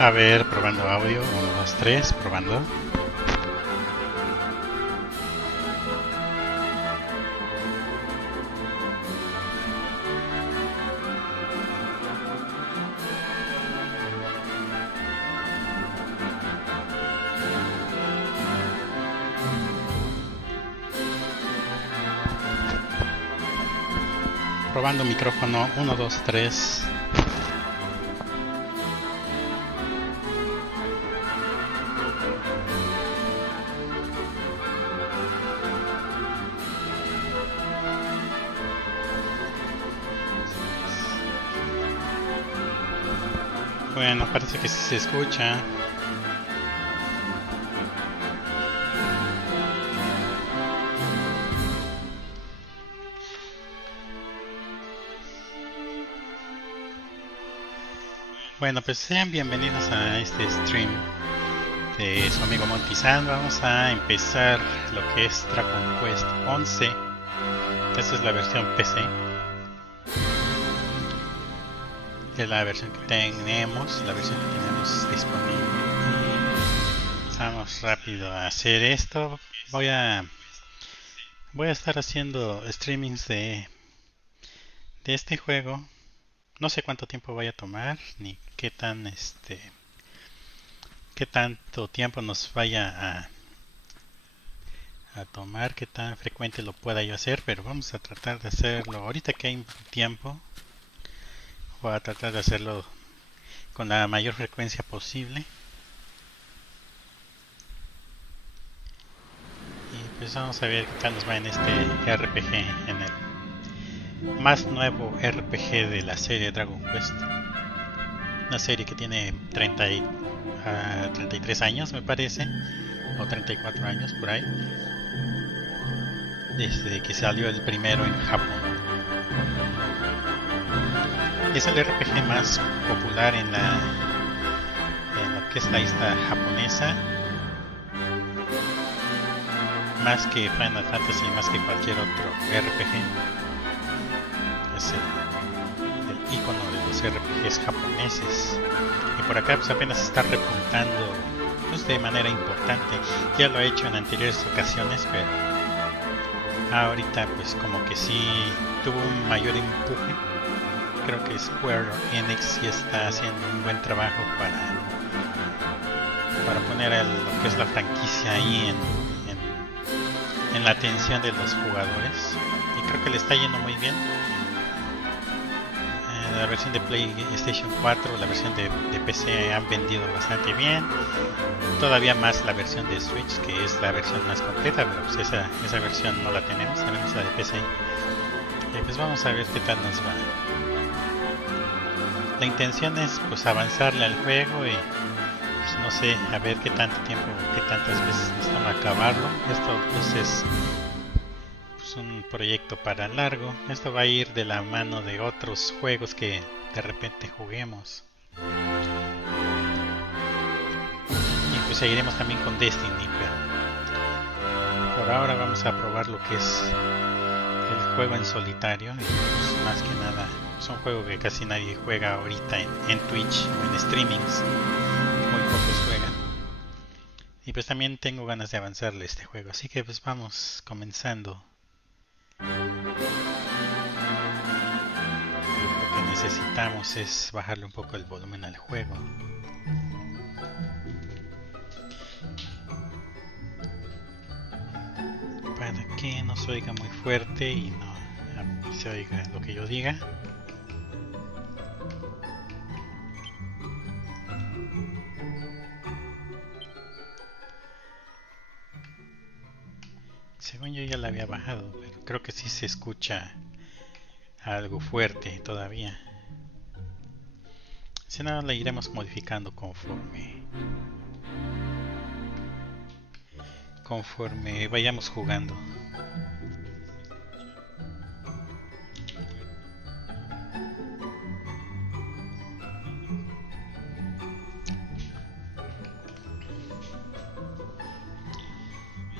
A ver, probando audio. 1, 2, 3, probando. Probando micrófono. 1, 2, 3. Bueno, parece que sí se escucha. Bueno, pues sean bienvenidos a este stream de su amigo Montizan. Vamos a empezar lo que es Dragon Quest 11. Esta es la versión PC. Es la versión que tenemos, disponible. Y vamos rápido a hacer esto. Voy a estar haciendo streamings de este juego. No sé cuánto tiempo vaya a tomar, ni qué tanto tiempo nos vaya a tomar, qué tan frecuente lo pueda yo hacer, pero vamos a tratar de hacerlo ahorita que hay tiempo. Voy a tratar de hacerlo con la mayor frecuencia posible. Y pues vamos a ver qué tal nos va en este RPG, en el más nuevo RPG de la serie Dragon Quest. Una serie que tiene 33 años, me parece, o 34 años por ahí, desde que salió el primero en Japón. Es el RPG más popular en lo que es la isla japonesa, más que Final Fantasy, más que cualquier otro RPG. Es el icono de los RPGs japoneses, y por acá pues apenas está repuntando pues de manera importante. Ya lo ha hecho en anteriores ocasiones, pero ahorita pues como que sí tuvo un mayor empuje. Creo que Square Enix sí está haciendo un buen trabajo para poner lo que es la franquicia ahí en la atención de los jugadores, y creo que le está yendo muy bien. La versión de PlayStation 4, la versión de PC han vendido bastante bien. Todavía más la versión de Switch, que es la versión más completa, pero pues esa versión no la tenemos la de PC. Pues vamos a ver qué tal nos va. La intención es pues avanzarle al juego y pues no sé, a ver qué tanto tiempo, qué tantas veces nos toma acabarlo. Esto pues es un proyecto para largo. Esto va a ir de la mano de otros juegos que de repente juguemos. Y pues seguiremos también con Destiny, pero por ahora vamos a probar lo que es el juego en solitario. Y pues más que nada es un juego que casi nadie juega ahorita en Twitch o en streamings. Muy pocos juegan. Y pues también tengo ganas de avanzarle este juego, así que pues vamos comenzando. Lo que necesitamos es bajarle un poco el volumen al juego. Para que no se oiga muy fuerte y no se oiga lo que yo diga. Según yo ya la había bajado, pero creo que sí se escucha algo fuerte todavía. Si no, la iremos modificando conforme vayamos jugando.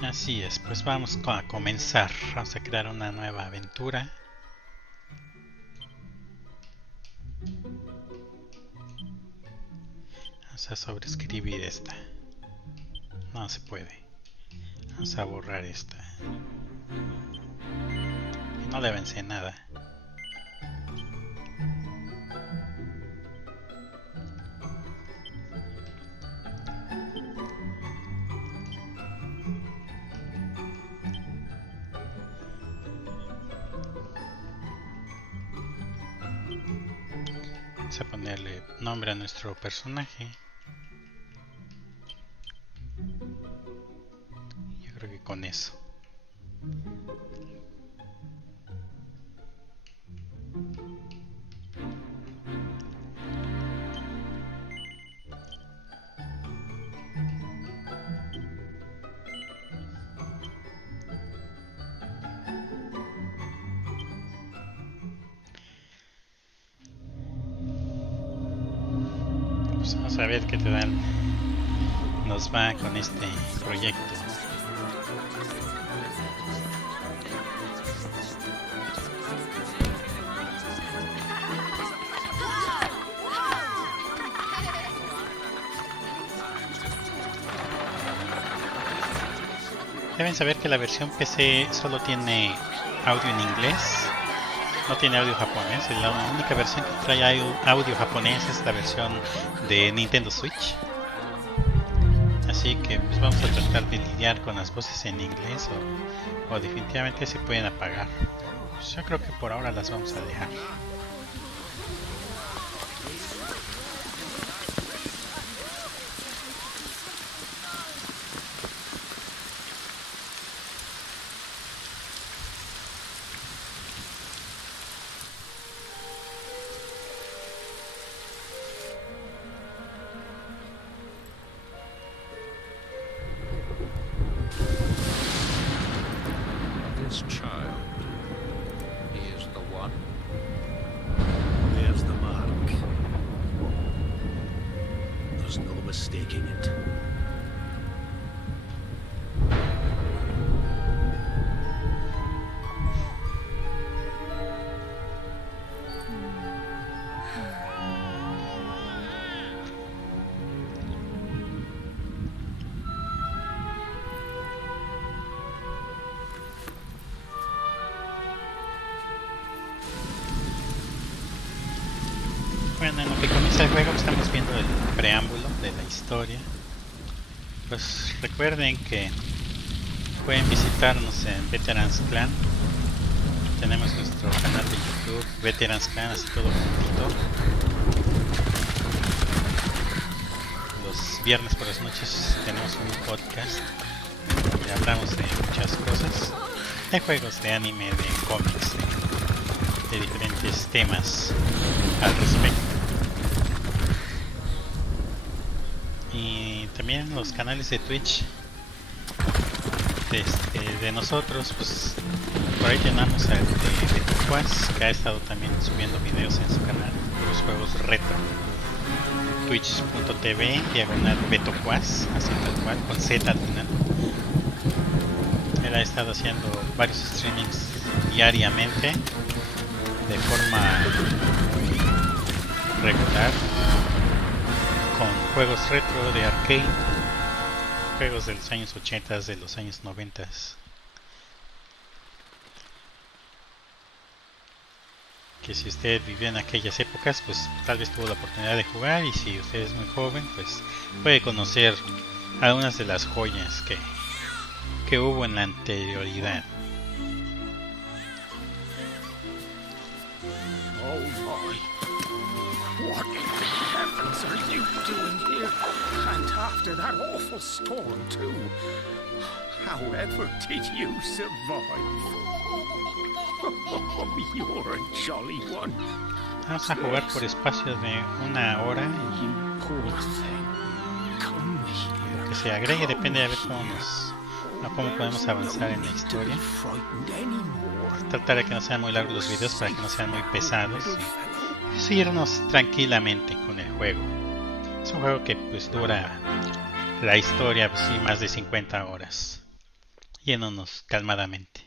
Así es, pues vamos a comenzar. Vamos a crear una nueva aventura. Vamos a sobreescribir esta. No se puede. Vamos a borrar esta. Y no le avancé nada. Vamos a ponerle nombre a nuestro personaje. Yo creo que con eso. Pues vamos a ver qué tal nos va con este proyecto. Deben saber que la versión PC solo tiene audio en inglés, no tiene audio japonés. La única versión que trae audio japonés es la versión de Nintendo Switch. Así que pues vamos a tratar de lidiar con las voces en inglés o definitivamente se pueden apagar. Pues yo creo que por ahora las vamos a dejar. Bueno, en lo que comienza el juego estamos viendo el preámbulo de la historia. Pues recuerden que pueden visitarnos en Veterans Clan. Tenemos nuestro canal de YouTube, Veterans Clan, así todo juntito. Los viernes por las noches tenemos un podcast donde hablamos de muchas cosas, de juegos, de anime, de cómics, de diferentes temas al respecto. Y también los canales de Twitch de nosotros, pues por ahí tenemos al de Betoquas, que ha estado también subiendo videos en su canal, los juegos retro. Twitch.tv/Betoquas, así tal cual, con Z al final. Él ha estado haciendo varios streamings diariamente de forma regular, con juegos retro de arcade, juegos de los años 80, de los años 90. Que si usted vivió en aquellas épocas, pues tal vez tuvo la oportunidad de jugar, y si usted es muy joven, pues puede conocer algunas de las joyas que hubo en la anterioridad. Oh my! What in the heavens are you doing here? And after that awful storm too. However did you survive? Oh, you're a jolly one. Vamos a jugar por espacio de 1 hora, You poor thing. Come here. y lo que se agregue depende de ver cómo podemos avanzar en la There's no historia. need to be frightened anymore. Tratar de que no sean muy largos los videos para que no sean muy pesados y seguirnos tranquilamente con el juego. Es un juego que pues dura la historia, pues, sí, más de 50 horas, yéndonos calmadamente.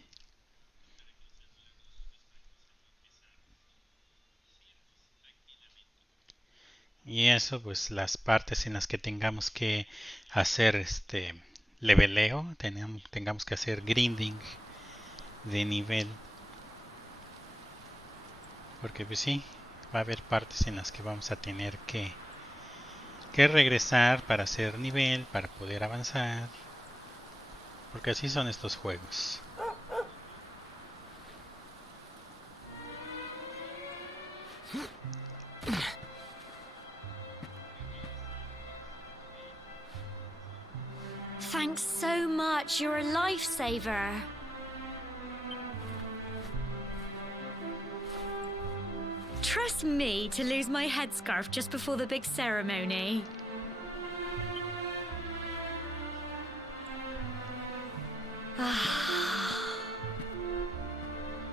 Y eso, pues las partes en las que tengamos que hacer leveleo, tengamos que hacer grinding de nivel. Porque pues sí, va a haber partes en las que vamos a tener que regresar para hacer nivel, para poder avanzar. Porque así son estos juegos. Thanks so much. You're a lifesaver. Trust me to lose my headscarf just before the big ceremony.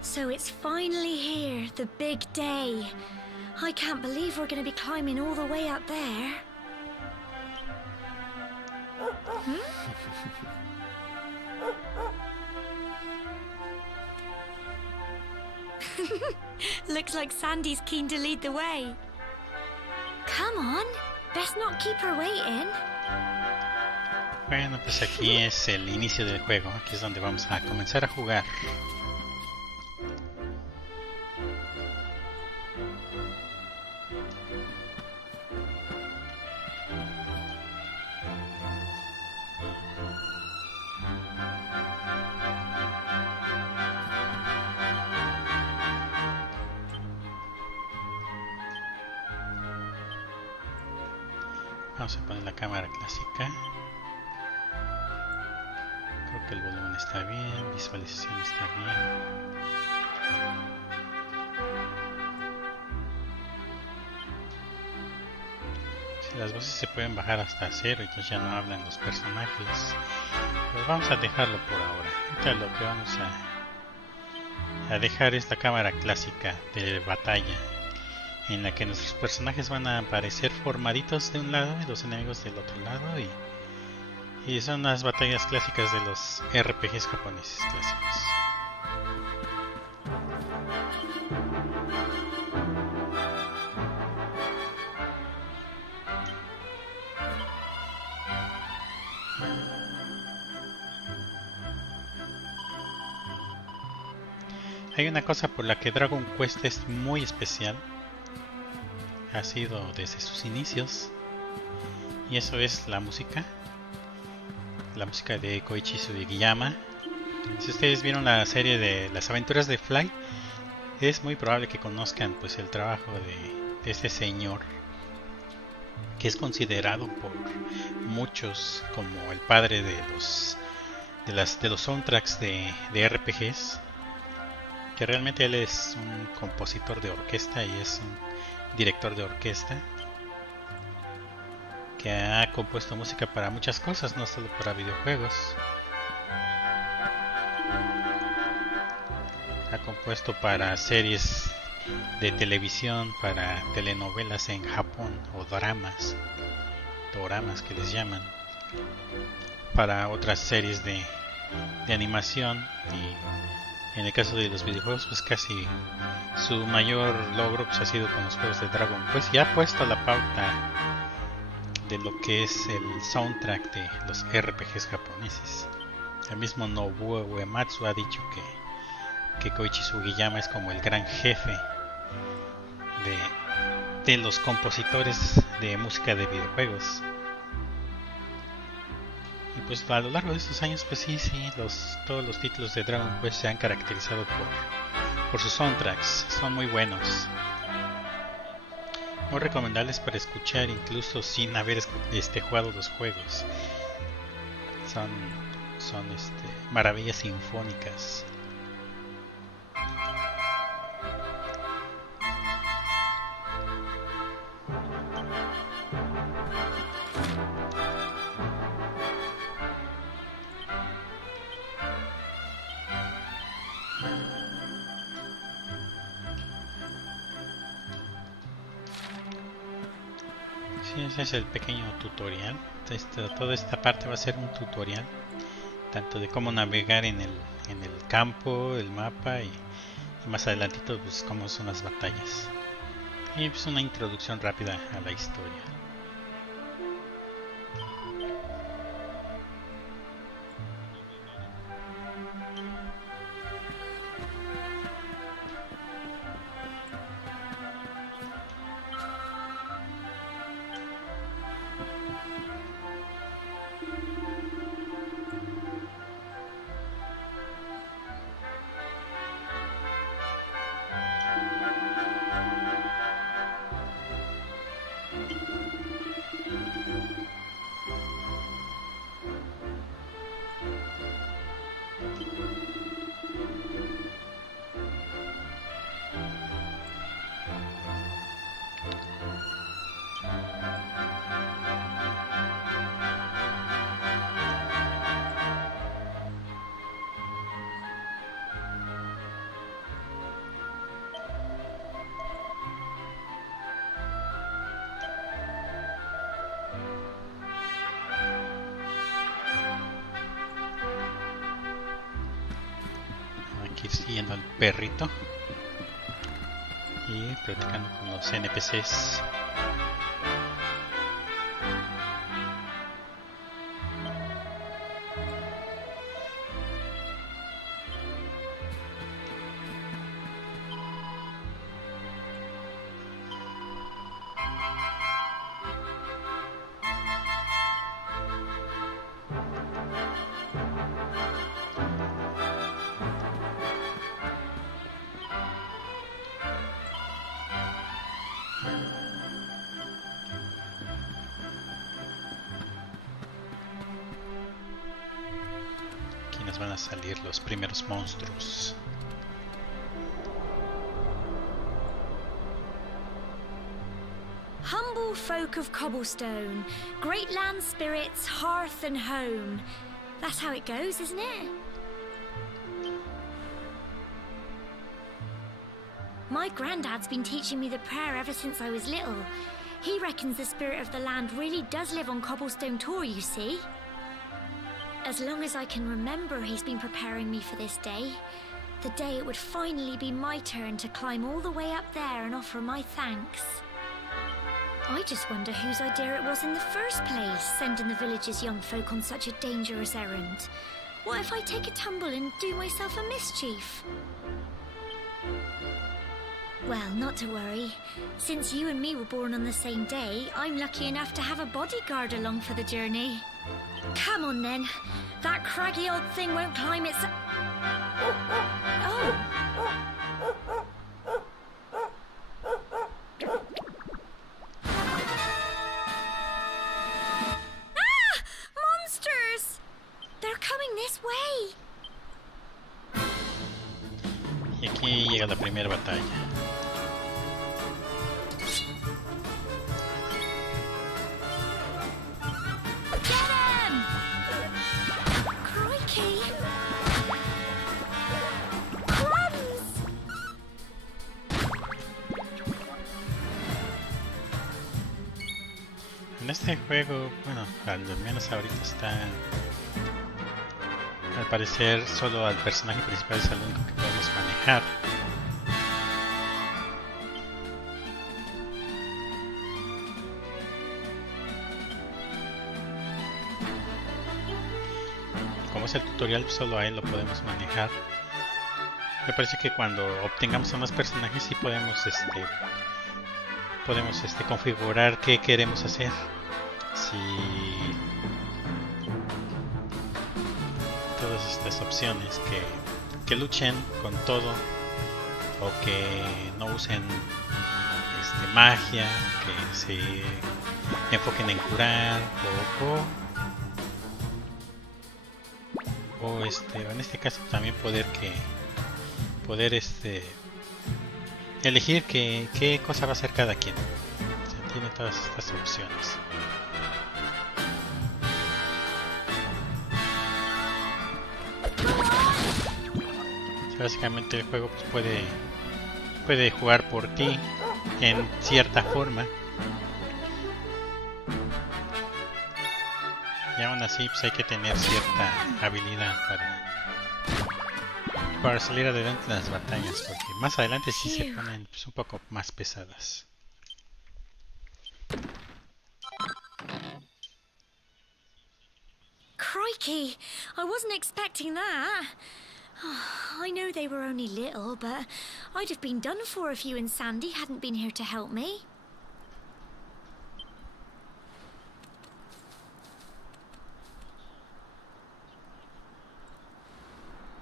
So it's finally here, the big day. I can't believe we're going to be climbing all the way up there. Looks like Sandy's keen to lead the way. Come on, best not keep her waiting. Bueno, pues aquí es el inicio del juego. Aquí es donde vamos a comenzar a jugar. Vamos a poner la cámara clásica. Creo que el volumen está bien, visualización está bien. Si las voces se pueden bajar hasta cero, entonces ya no hablan los personajes. Pero vamos a dejarlo por ahora. Ahorita lo que vamos a dejar es la cámara clásica de batalla, en la que nuestros personajes van a aparecer formaditos de un lado y los enemigos del otro lado, y son las batallas clásicas de los RPGs japoneses clásicos. Hay una cosa por la que Dragon Quest es muy especial. Ha sido desde sus inicios, y eso es la música de Koichi Sugiyama. Si ustedes vieron la serie de las aventuras de Fly, es muy probable que conozcan pues el trabajo de este señor, que es considerado por muchos como el padre de los soundtracks de RPGs, que realmente él es un compositor de orquesta y es un director de orquesta que ha compuesto música para muchas cosas, no solo para videojuegos. Ha compuesto para series de televisión, para telenovelas en Japón, o doramas que les llaman, para otras series de animación, y en el caso de los videojuegos pues casi su mayor logro pues ha sido con los juegos de Dragon Quest, y ha puesto la pauta de lo que es el soundtrack de los RPGs japoneses. El mismo Nobuo Uematsu ha dicho que Koichi Sugiyama es como el gran jefe de los compositores de música de videojuegos. Y pues a lo largo de estos años pues sí, todos los títulos de Dragon Quest se han caracterizado por sus soundtracks. Son muy buenos, muy recomendables para escuchar incluso sin haber jugado los juegos. Son maravillas sinfónicas. Sí, ese es el pequeño tutorial. Toda esta parte va a ser un tutorial, tanto de cómo navegar en el campo, el mapa, y más adelantito pues cómo son las batallas. Y pues una introducción rápida a la historia. Aquí siguiendo al perrito y platicando con los NPCs. Aquí nos van a salir los primeros monstruos. Humble folk of cobblestone, great land spirits, hearth and home. That's how it goes, isn't it? My granddad's been teaching me the prayer ever since I was little. He reckons the spirit of the land really does live on Cobblestone Tor, you see. As long as I can remember, he's been preparing me for this day. The day it would finally be my turn to climb all the way up there and offer my thanks. I just wonder whose idea it was in the first place, sending the village's young folk on such a dangerous errand. What if I take a tumble and do myself a mischief? Well, not to worry. Since you and me were born on the same day, I'm lucky enough to have a bodyguard along for the journey. Come on then. That craggy old thing won't climb its... Oh! Ah! Monsters! They're coming this way. Y aquí llega la primera batalla. Get him! Crikey! Crumbs! En este juego, bueno, al menos ahorita está... Al parecer solo al personaje principal es el único que podemos manejar. Como es el tutorial, solo a él lo podemos manejar. Me parece que cuando obtengamos a más personajes sí podemos configurar qué queremos hacer. Si todas estas opciones que luchen con todo o que no usen magia, que se enfoquen en curar o en este caso también poder elegir qué cosa va a hacer cada quien. O sea, tiene todas estas opciones. Básicamente el juego pues, puede jugar por ti en cierta forma, y aún así pues, hay que tener cierta habilidad para salir adelante en las batallas, porque más adelante sí se ponen pues, un poco más pesadas. Crikey! I wasn't expecting that. I know they were only little, but I'd have been done for if you and Sandy hadn't been here to help me.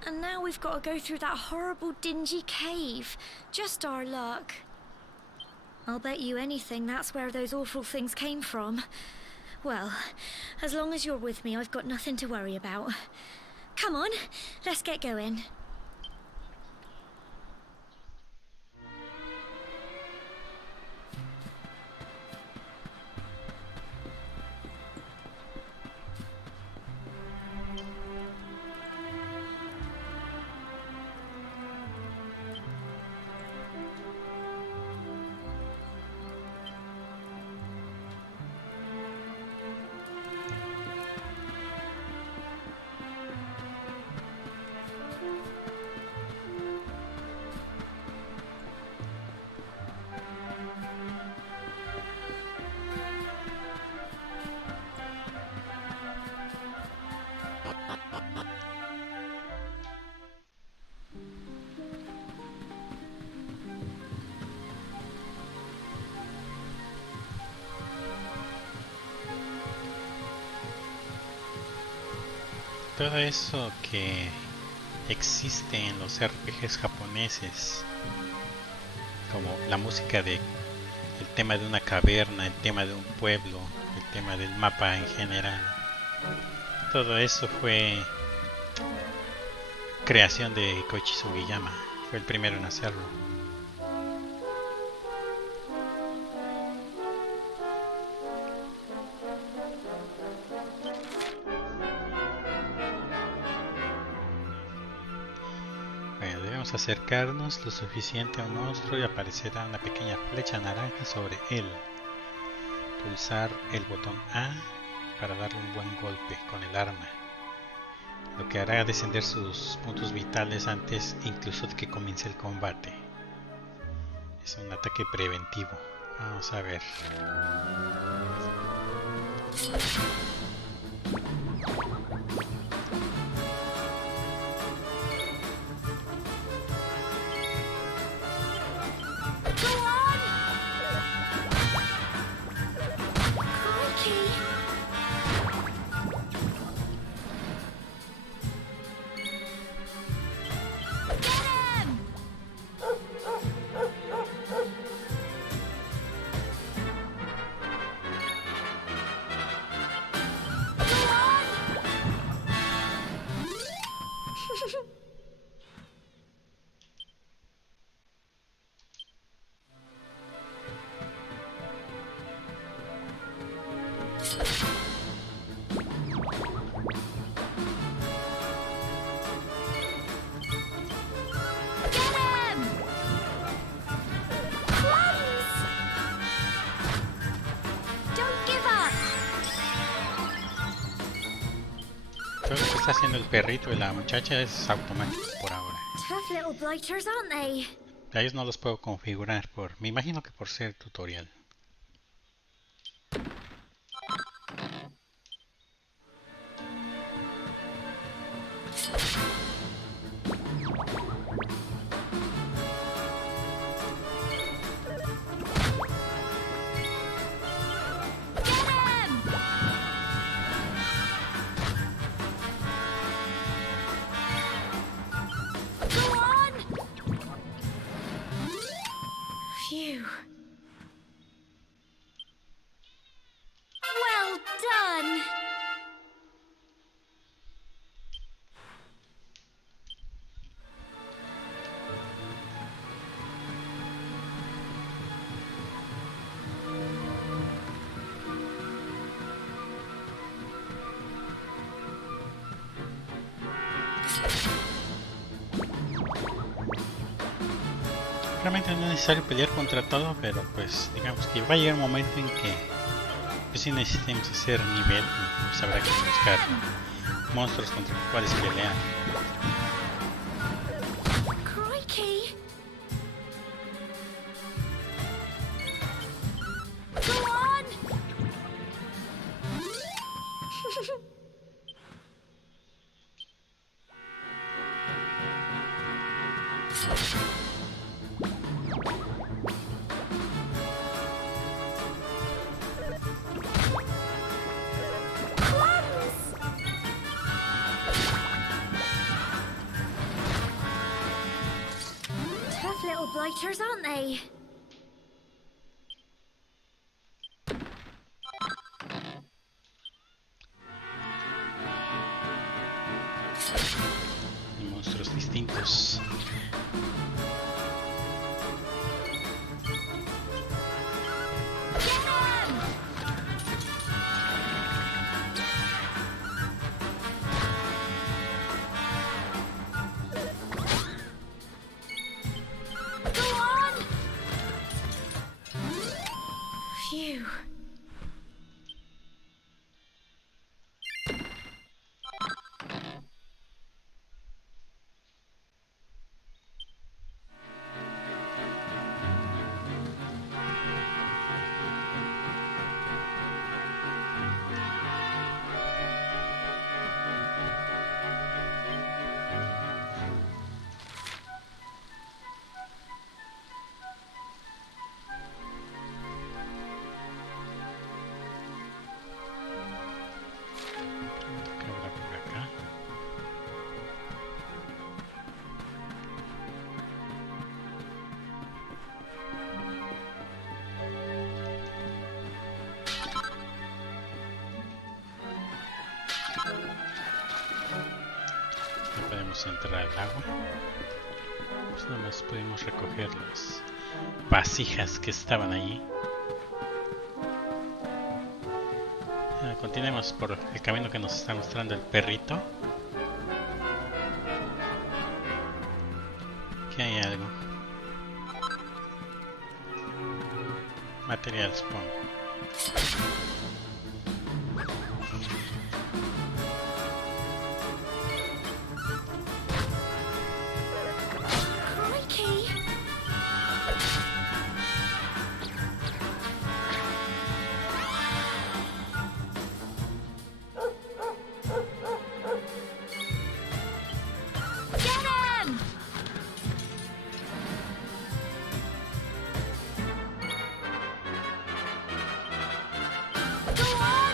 And now we've got to go through that horrible, dingy cave. Just our luck. I'll bet you anything that's where those awful things came from. Well, as long as you're with me, I've got nothing to worry about. Come on, let's get going. Todo eso que existe en los RPGs japoneses, como la música de el tema de una caverna, el tema de un pueblo, el tema del mapa en general, todo eso fue creación de Koichi Sugiyama, fue el primero en hacerlo. Acercarnos lo suficiente a un monstruo y aparecerá una pequeña flecha naranja sobre él. Pulsar el botón A para darle un buen golpe con el arma, lo que hará descender sus puntos vitales antes incluso de que comience el combate. Es un ataque preventivo. Vamos a ver. Todo lo que está haciendo el perrito y la muchacha es automático por ahora. Tough little blighters, aren't they? A ellos no los puedo configurar me imagino que por ser tutorial. Phew. Well done! Realmente no es necesario pelear contra todo, pero pues digamos que va a llegar un momento en que pues sí necesitemos hacer nivel y pues habrá que buscar monstruos contra los cuales pelear. Crikey! Go on! fighters, aren't they? Monstruos distintos. Phew. ¿Qué habrá por acá? No podemos entrar al agua. Pues nada más pudimos recoger las vasijas que estaban allí. Continuemos por el camino que nos está mostrando el perrito. Aquí hay algo. Material, supongo. Crikey. Get him! Go on!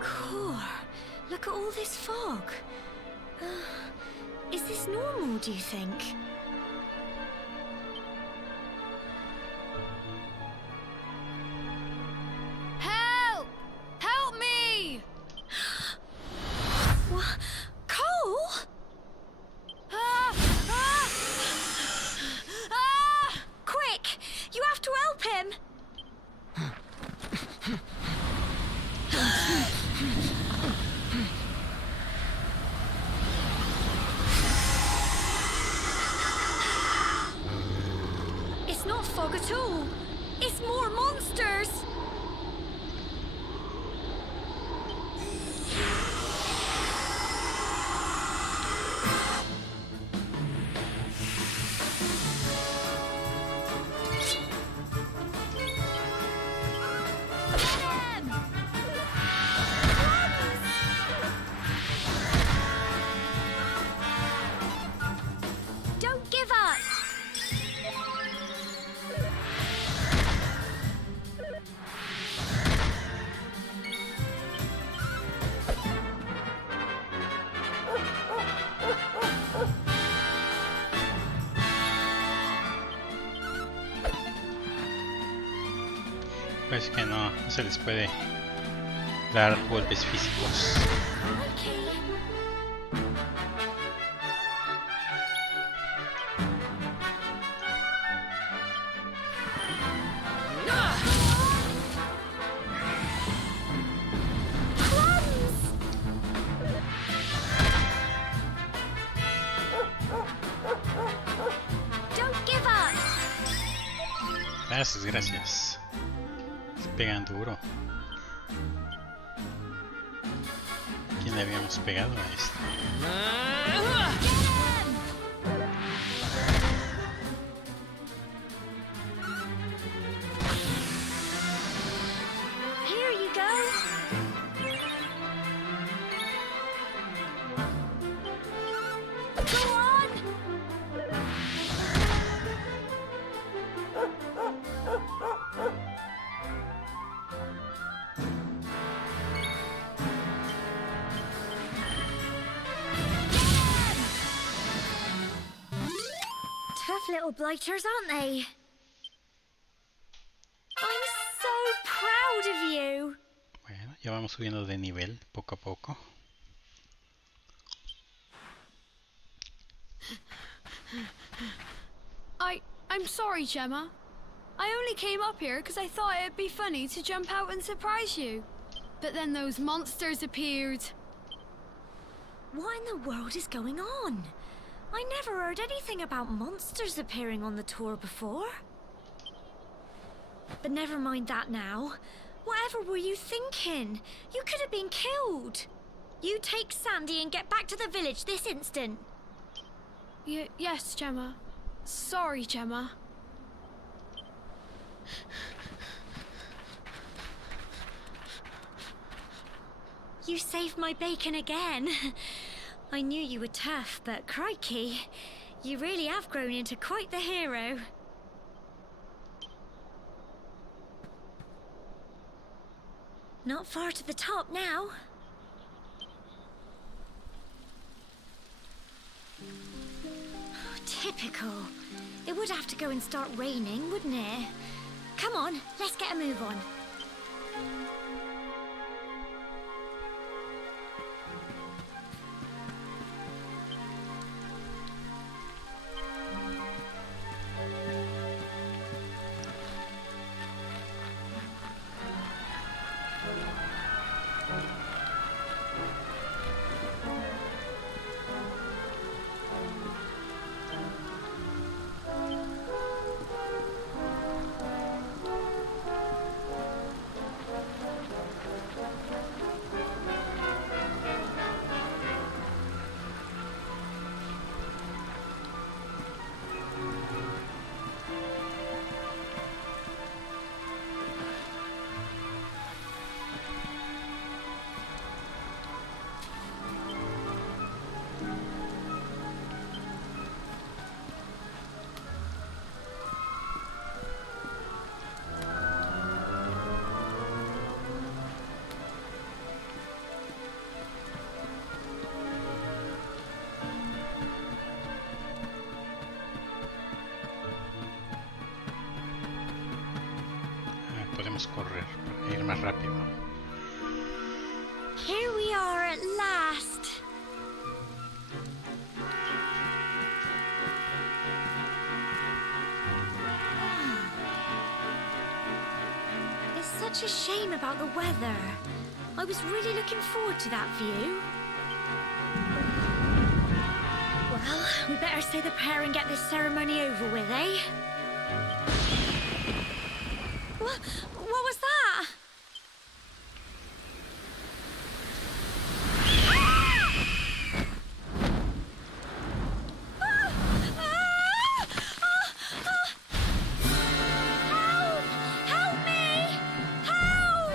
Core, look at all this fog. Is this normal, do you think? Help! Help me! What? Cole? Quick! You have to help him! It's not fog at all. It's more monsters. Get him! Don't give up. Pues que no se les puede dar golpes físicos. Okay. Don't give up. Gracias, gracias. Se pegan duro. ¿Quién le habíamos pegado a esto? you go. Go on! Tough little blighters, aren't they? I'm so proud of you. Bueno, ya vamos subiendo de nivel poco a poco. I'm sorry, Gemma. I only came up here because I thought it'd be funny to jump out and surprise you. But then those monsters appeared. What in the world is going on? I never heard anything about monsters appearing on the tour before. But never mind that now. Whatever were you thinking? You could have been killed. You take Sandy and get back to the village this instant. Yes, Gemma. Sorry, Gemma. You saved my bacon again. I knew you were tough, but crikey, you really have grown into quite the hero. Not far to the top now. Typical. It would have to go and start raining, wouldn't it? Come on, let's get a move on. Podemos correr para ir más rápido. Here we are at last. It's such a shame about the weather. I was really looking forward to that view. Well, we better say the prayer and get this ceremony over with, eh? What was that? Help me! Help!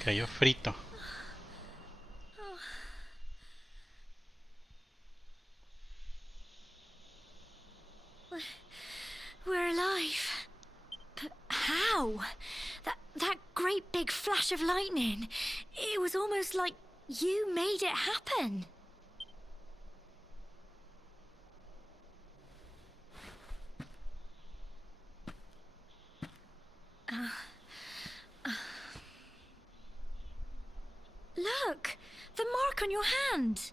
Cayó frito. We're alive. But how? That great big flash of lightning. It was almost like you made it happen. Look, the mark on your hand.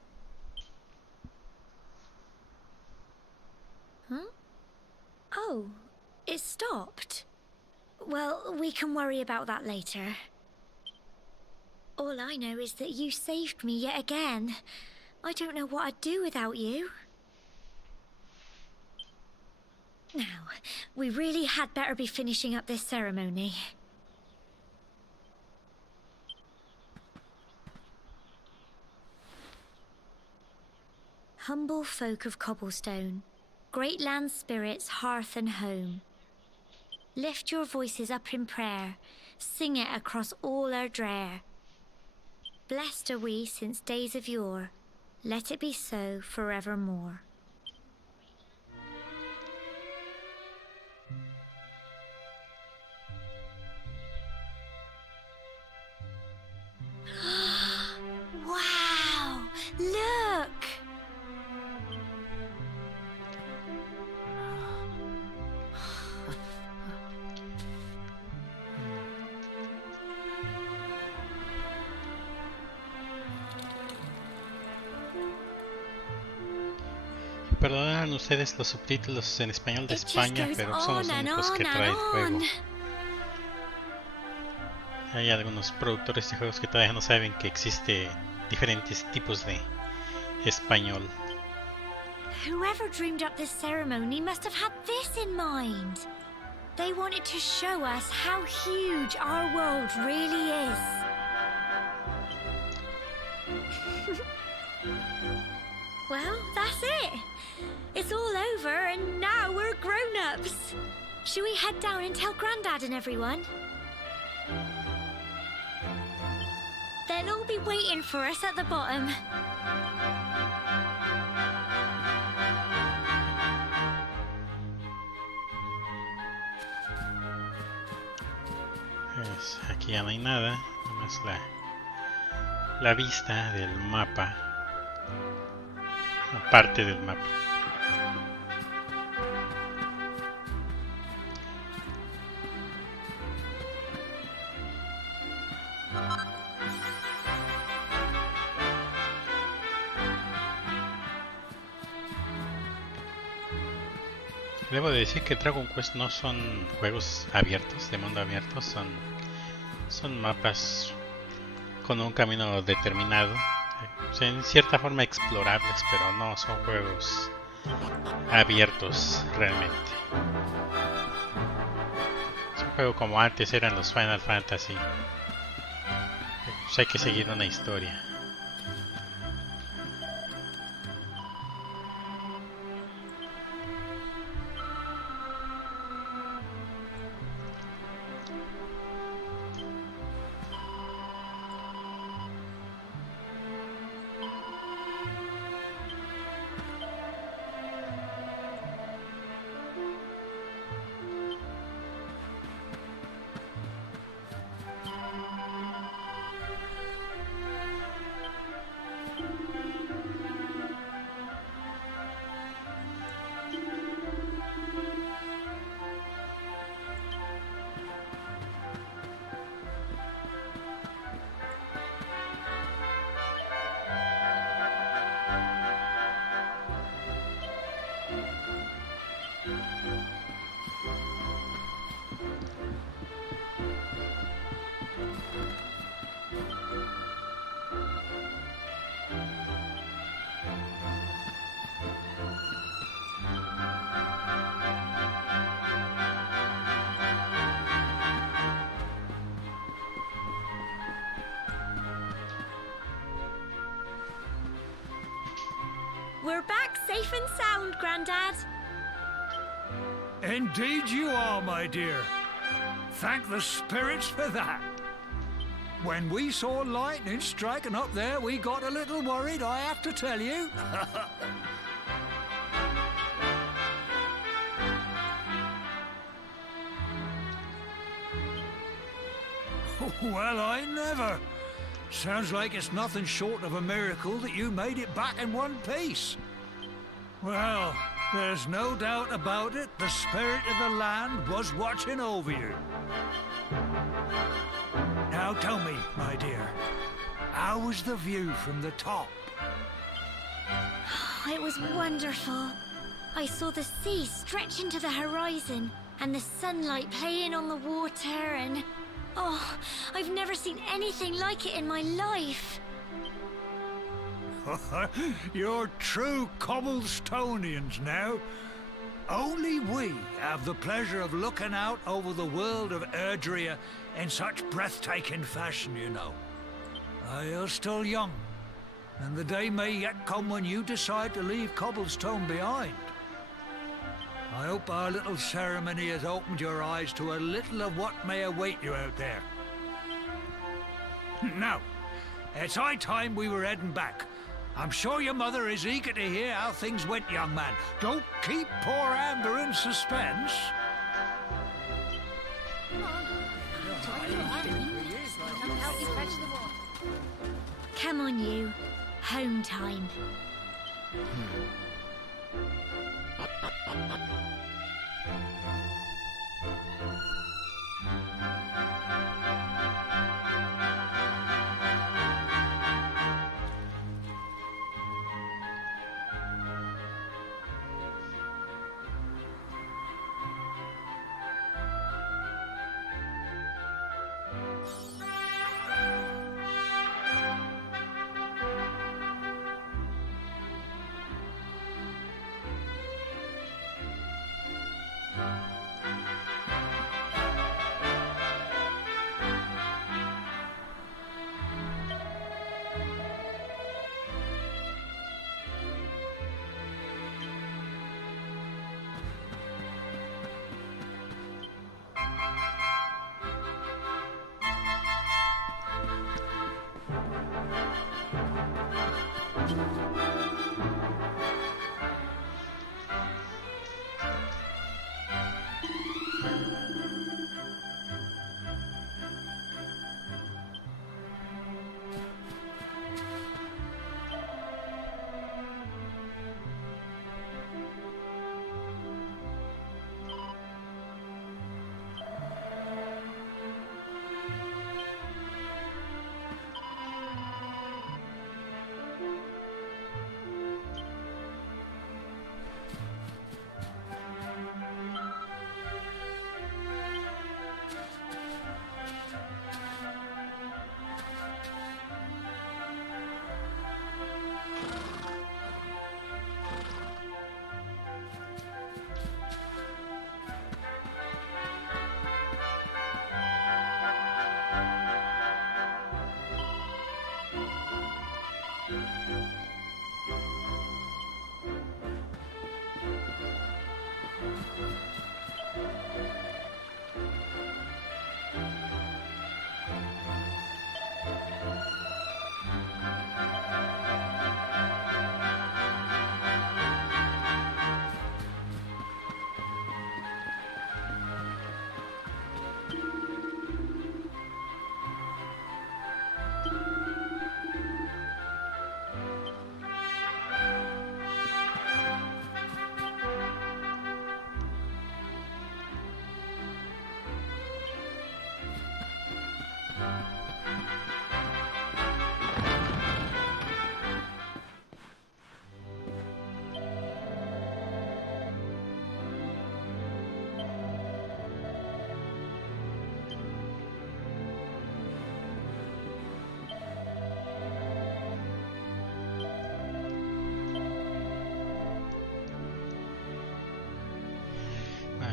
Huh? Oh, it stopped. Well, we can worry about that later. All I know is that you saved me yet again. I don't know what I'd do without you. Now, we really had better be finishing up this ceremony. Humble folk of cobblestone, great land spirits, hearth and home. Lift your voices up in prayer, sing it across all our drear. Blessed are we since days of yore, let it be so forevermore. Wow! Look! Perdonan ustedes los subtítulos en español de España, pero son los únicos que trae el juego. Hay algunos productores de juegos que todavía no saben que existe diferentes tipos de español. Whoever dreamed up this ceremony must have had this in mind. They wanted to show us how huge our world really is. Well, that's it. It's all over and now we're grown-ups. Shall we head down and tell Grandad and everyone? They'll all be waiting for us at the bottom. Pues aquí ya no hay nada, nomás la vista del mapa, la parte del mapa. Debo de decir que Dragon Quest no son juegos abiertos, de mundo abierto, son mapas con un camino determinado, en cierta forma explorables, pero no son juegos abiertos realmente. Es un juego como antes eran los Final Fantasy, pues hay que seguir una historia. We're back safe and sound, Grandad. Indeed you are, my dear. Thank the spirits for that. When we saw lightning striking up there, we got a little worried, I have to tell you. Well, I never. Sounds like it's nothing short of a miracle that you made it back in one piece. Well, there's no doubt about it, the spirit of the land was watching over you. Now tell me, my dear, how was the view from the top? It was wonderful. I saw the sea stretch into the horizon, and the sunlight playing on the water and... Oh, I've never seen anything like it in my life. You're true Cobblestonians now. Only we have the pleasure of looking out over the world of Erdrea in such breathtaking fashion, you know. You're still young, and the day may yet come when you decide to leave Cobblestone behind. I hope our little ceremony has opened your eyes to a little of what may await you out there. Now, it's high time we were heading back. I'm sure your mother is eager to hear how things went, young man. Don't keep poor Amber in suspense. Come on, you. Home time.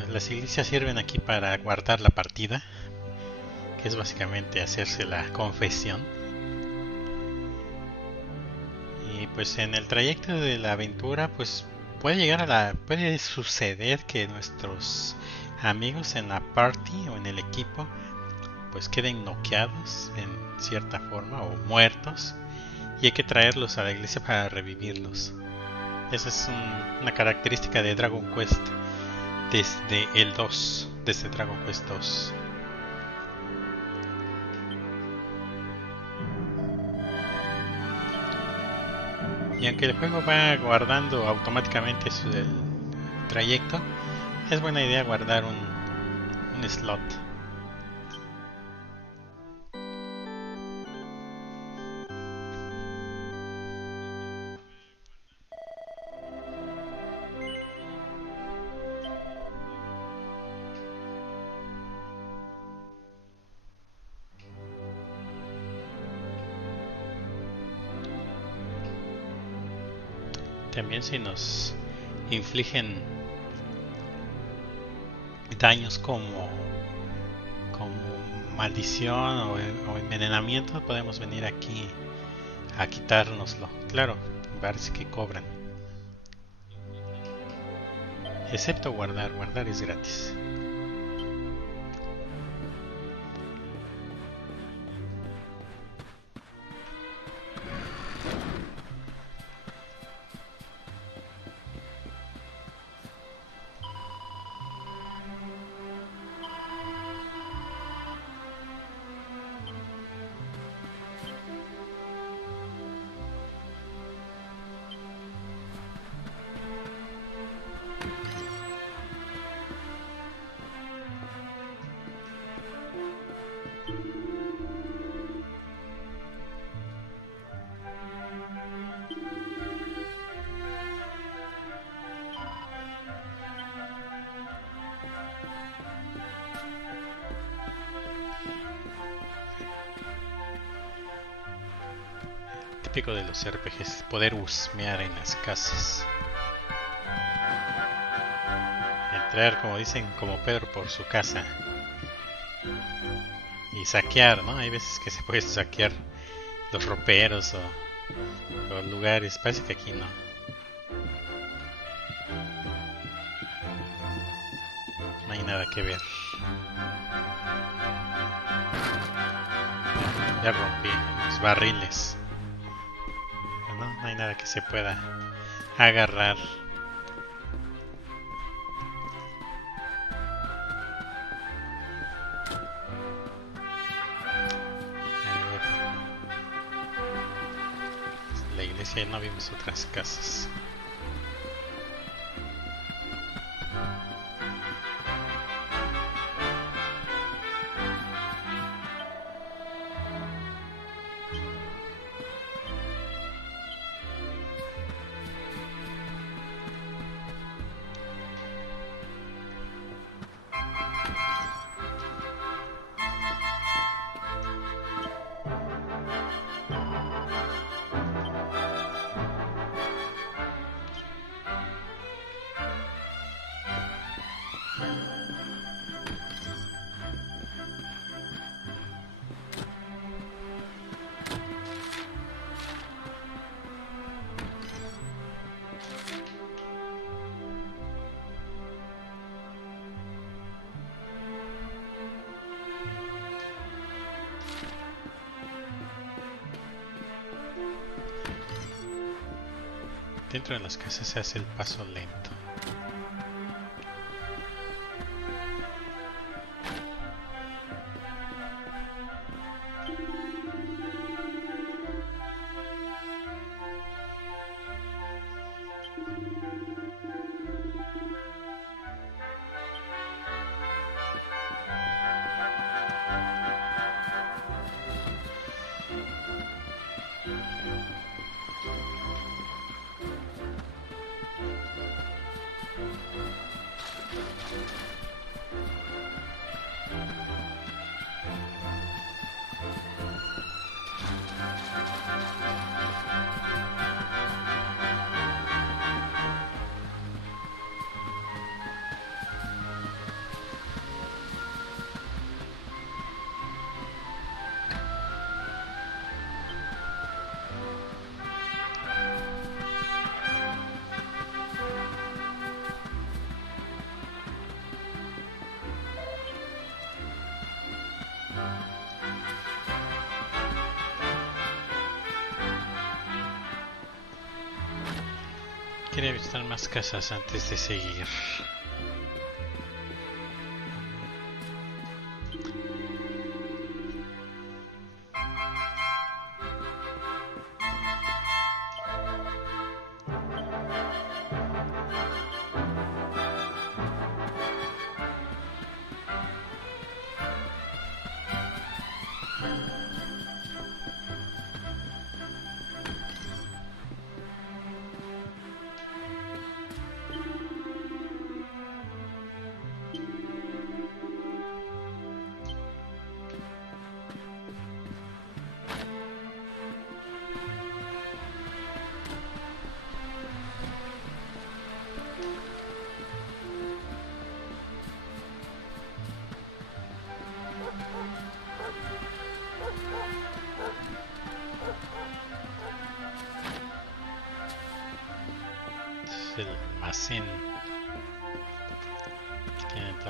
Las iglesias sirven aquí para guardar la partida, que es básicamente hacerse la confesión. Y pues en el trayecto de la aventura, pues puede suceder que nuestros amigos en la party o en el equipo pues queden noqueados en cierta forma o muertos, y hay que traerlos a la iglesia para revivirlos. Esa es una característica de Dragon Quest desde el 2, desde Dragon Quest 2. Y aunque el juego va guardando automáticamente el trayecto, es buena idea guardar un slot. También si nos infligen daños como maldición o envenenamiento, podemos venir aquí a quitárnoslo. Claro, parece que cobran. Excepto guardar es gratis. Típico de los RPGs, poder husmear en las casas. Entrar, como dicen, como Pedro por su casa. Y saquear, ¿no? Hay veces que se puede saquear los roperos o lugares. Parece que aquí no. No hay nada que ver. Ya rompí los barriles. No hay nada que se pueda agarrar. La iglesia, no vimos otras casas. Dentro de las casas se hace el paso lento. Quería visitar más casas antes de seguir.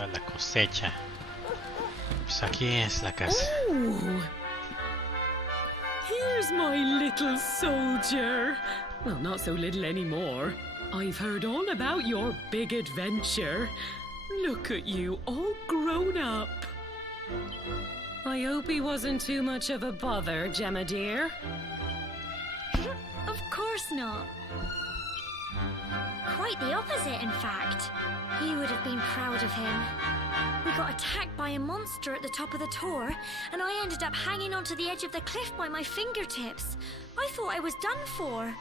toda la cosecha. Pues aquí es la casa. Oh, here's my little soldier. Well, not so little anymore. I've heard all about your big adventure. Look at you, all grown up. I hope he wasn't too much of a bother, Gemma dear. Of course not. Quite the opposite, in fact. You would have been proud of him. We got attacked by a monster at the top of the tor, and I ended up hanging onto the edge of the cliff by my fingertips. I thought I was done for.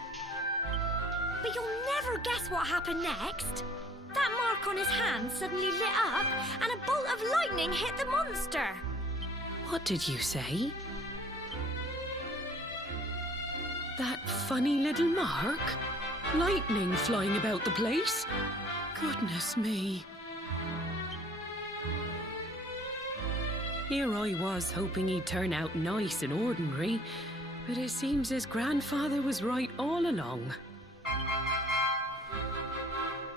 But you'll never guess what happened next. That mark on his hand suddenly lit up, and a bolt of lightning hit the monster. What did you say? That funny little mark? Lightning flying about the place? Goodness me. Here I was hoping he'd turn out nice and ordinary, but it seems his grandfather was right all along.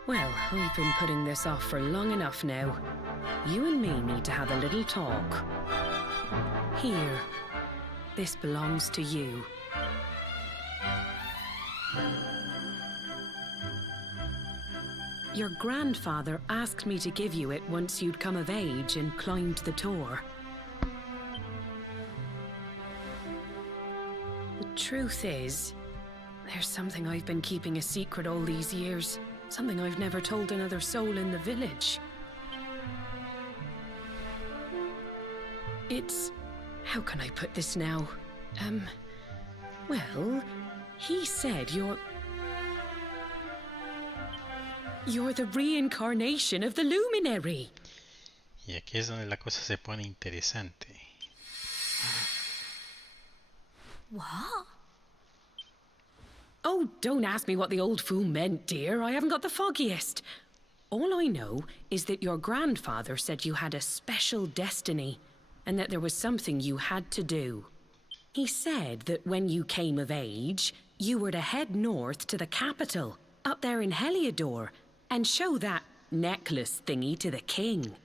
Well, I've been putting this off for long enough now. You and me need to have a little talk. Here, this belongs to you. Your grandfather asked me to give you it once you'd come of age and climbed the tor. The truth is, there's something I've been keeping a secret all these years. Something I've never told another soul in the village. It's... how can I put this now? Well, he said you're the reincarnation of the Luminary. Y aquí es donde la cosa se pone interesante. What? Oh, don't ask me what the old fool meant, dear. I haven't got the foggiest. All I know is that your grandfather said you had a special destiny, and that there was something you had to do. He said that when you came of age, you were to head north to the capital, up there in Heliodor, and show that necklace thingy to the king.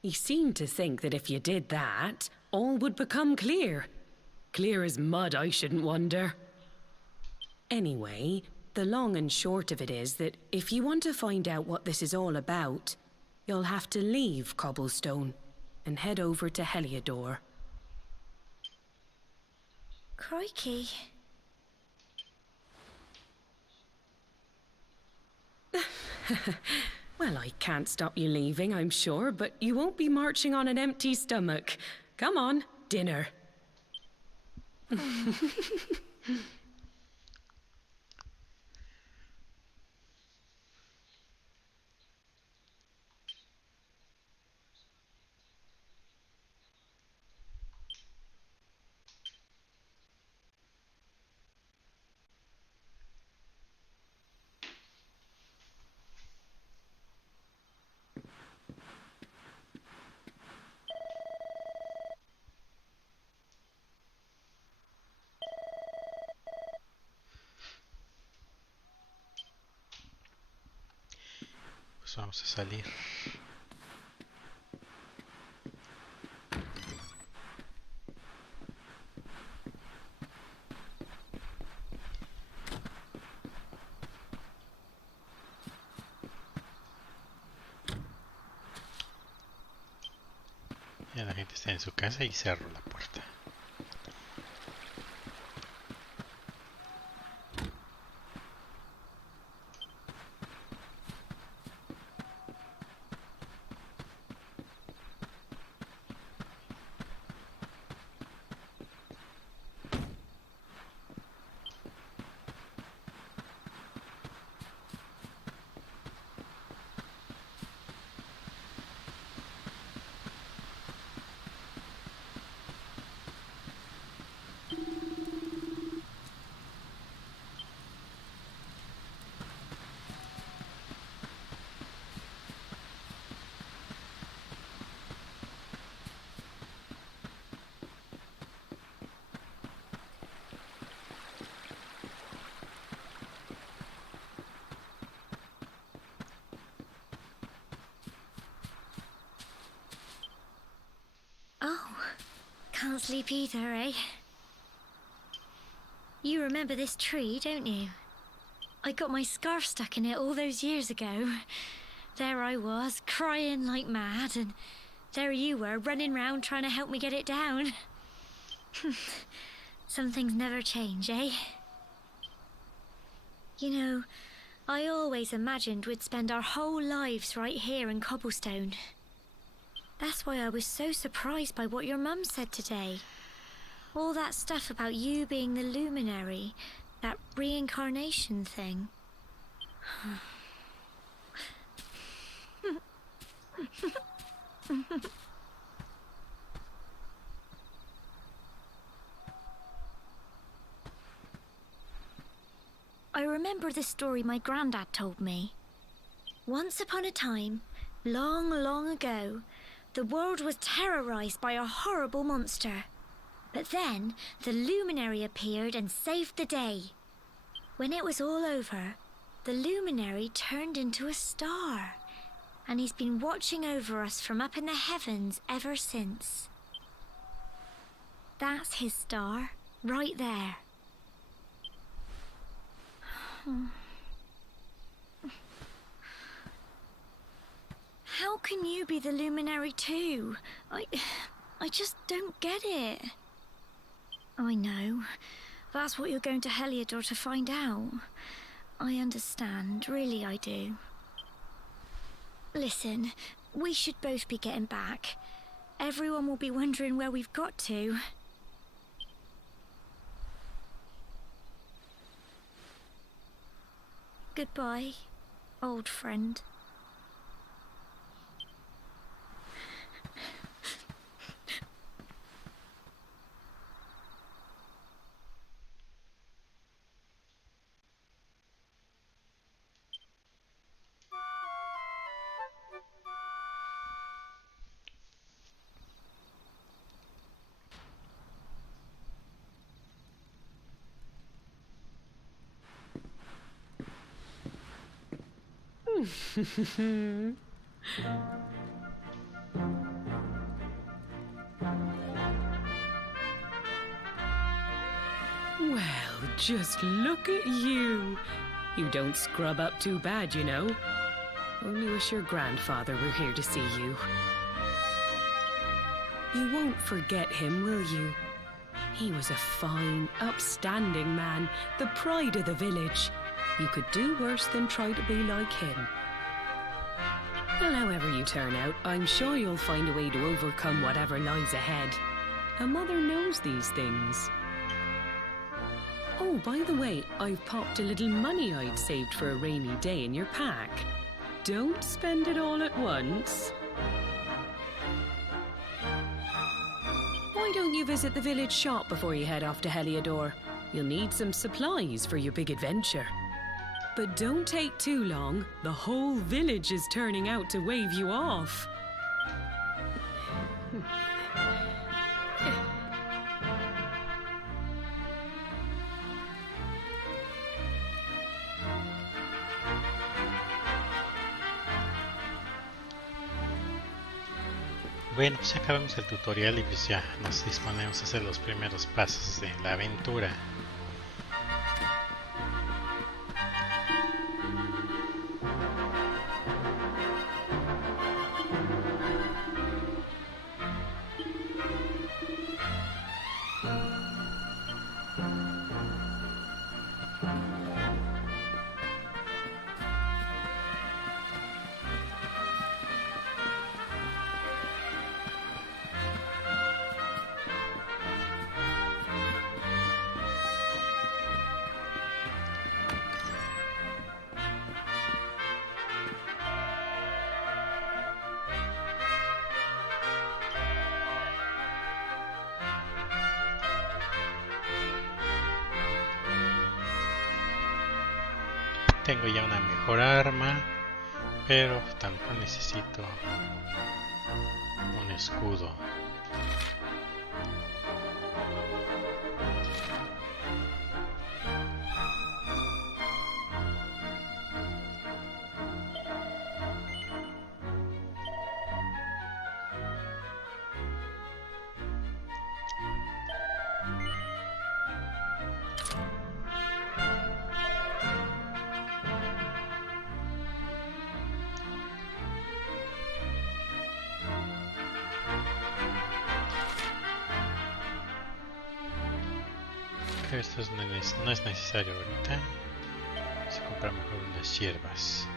He seemed to think that if you did that, all would become clear. Clear as mud, I shouldn't wonder. Anyway, the long and short of it is that if you want to find out what this is all about, you'll have to leave Cobblestone and head over to Heliodor. Crikey. Well, I can't stop you leaving, I'm sure, but you won't be marching on an empty stomach. Come on, dinner. Pues vamos a salir. Ya la gente está en su casa y cerró la puerta. can't sleep either, eh? You remember this tree, don't you? I got my scarf stuck in it all those years ago. There I was, crying like mad, and there you were, running round trying to help me get it down. Some things never change, eh? You know, I always imagined we'd spend our whole lives right here in Cobblestone. That's why I was so surprised by what your mum said today. All that stuff about you being the Luminary, that reincarnation thing. I remember the story my granddad told me. Once upon a time, long, long ago, the world was terrorized by a horrible monster. But then, the Luminary appeared and saved the day. When it was all over, the Luminary turned into a star. And he's been watching over us from up in the heavens ever since. That's his star, right there. How can you be the Luminary too? I just don't get it. I know. That's what you're going to Heliodor to find out. I understand, really I do. Listen, we should both be getting back. Everyone will be wondering where we've got to. Goodbye, old friend. Well, just look at you. You don't scrub up too bad, you know. Only wish your grandfather were here to see you. You won't forget him, will you? He was a fine, upstanding man, the pride of the village. You could do worse than try to be like him. Well, however you turn out, I'm sure you'll find a way to overcome whatever lies ahead. A mother knows these things. Oh, by the way, I've popped a little money I'd saved for a rainy day in your pack. Don't spend it all at once. Why don't you visit the village shop before you head off to Heliodor? You'll need some supplies for your big adventure. But don't take too long. The whole village is turning out to wave you off. Bueno, pues ya acabamos el tutorial y pues ya nos disponemos a hacer los primeros pasos de la aventura. Tengo ya una mejor arma, pero tampoco necesito un escudo. Pero esto no es necesario ahorita. Vamos a comprar mejor unas hierbas.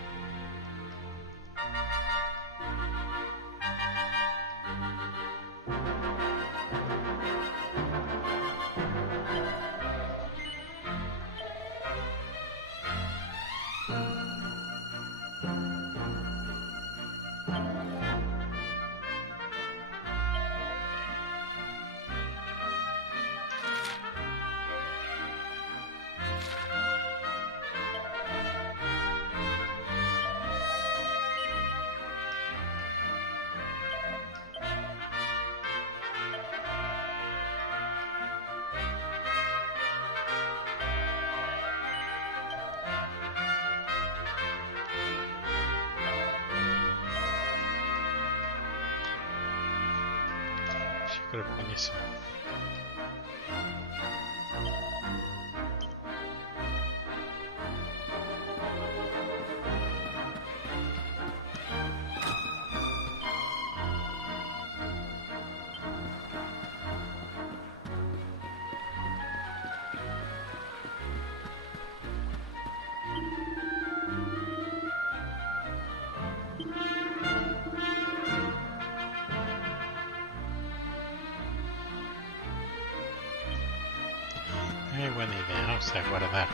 Yo creo que con eso. Buena idea, vamos a guardar.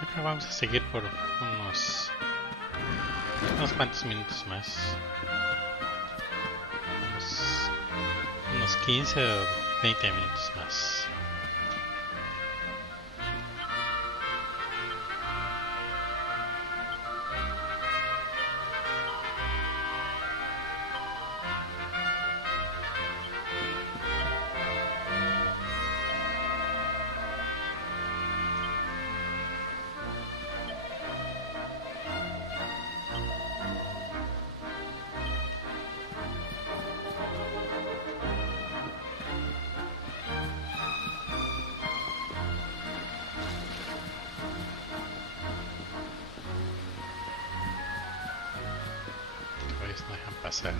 Yo creo que vamos a seguir por unos cuantos minutos más. Unos 15 o 20 minutos más. No dejan pasar.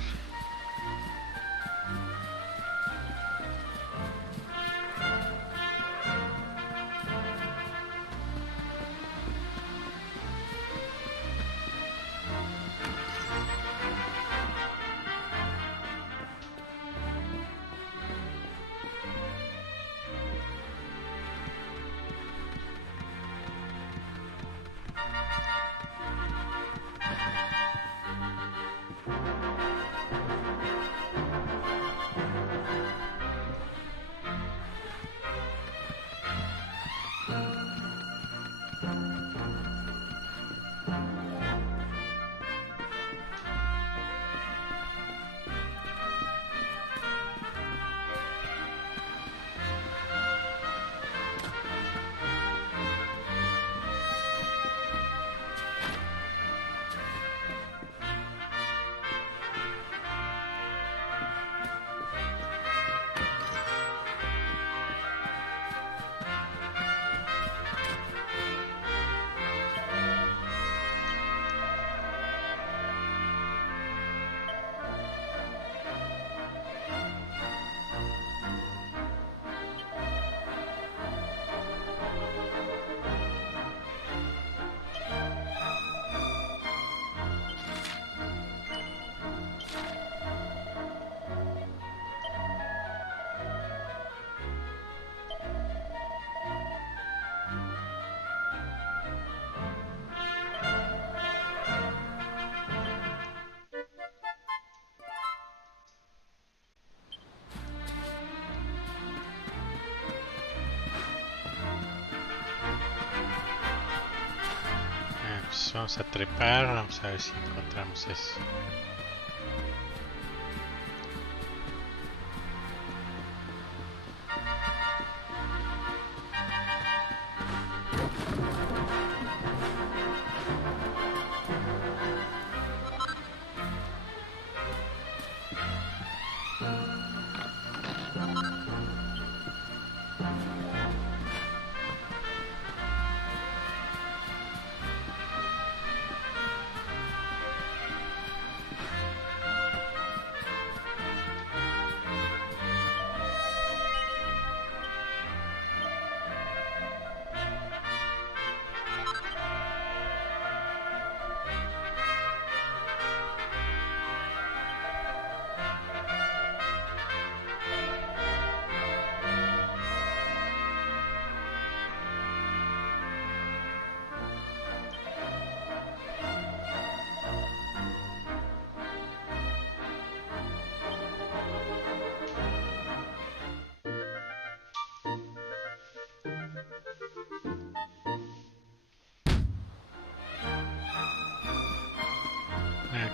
Pues vamos a trepar, vamos a ver si encontramos eso.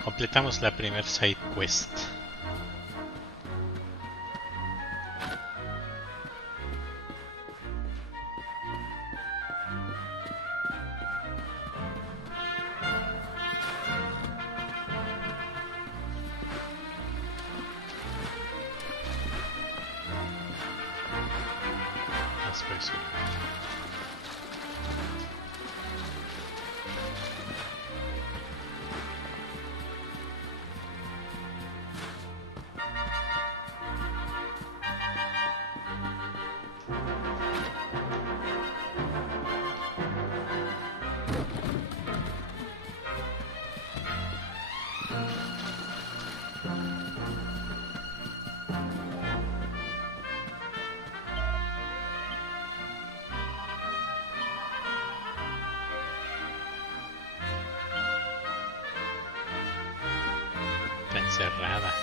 Completamos la primer side quest. Más personas. Está encerrada.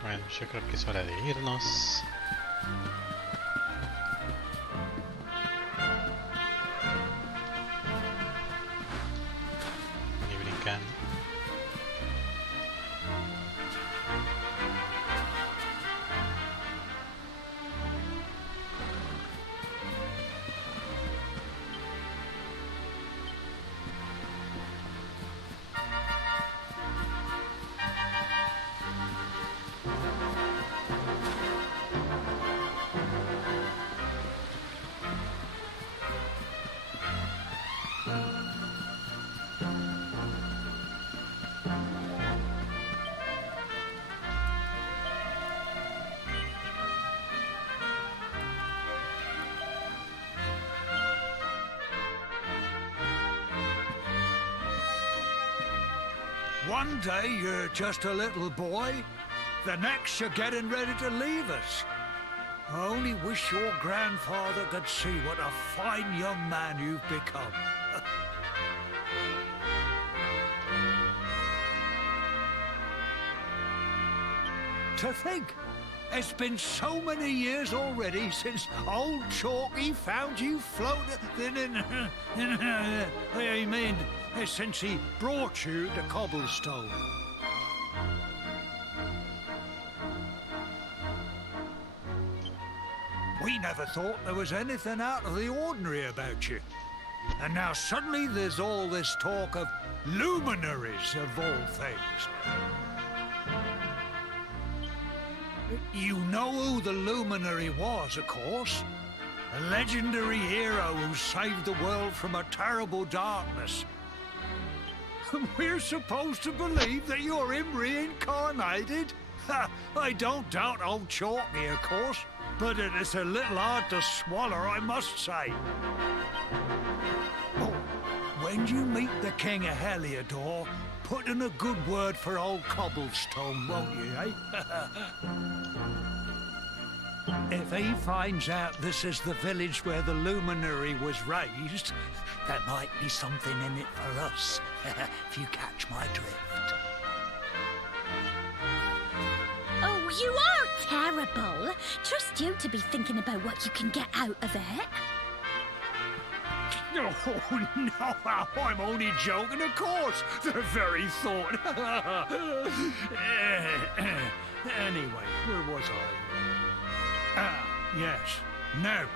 Bueno, yo creo que es hora de irnos. Ni brincando. One day you're just a little boy, the next you're getting ready to leave us. I only wish your grandfather could see what a fine young man you've become. To think, it's been so many years already since old Chalky found you floating I mean, since he brought you to Cobblestone. We never thought there was anything out of the ordinary about you. And now suddenly there's all this talk of luminaries of all things. You know who the luminary was, of course. A legendary hero who saved the world from a terrible darkness. We're supposed to believe that you're him reincarnated? I don't doubt old Chalky, of course, but it is a little hard to swallow, I must say. Oh, when you meet the King of Heliodor, put in a good word for old Cobblestone, won't you, eh? If he finds out this is the village where the luminary was raised, there might be something in it for us, if you catch my drift. Oh, you are terrible. Trust you to be thinking about what you can get out of it. Oh, no, I'm only joking, of course. The very thought. Anyway, where was I? Yes. Now,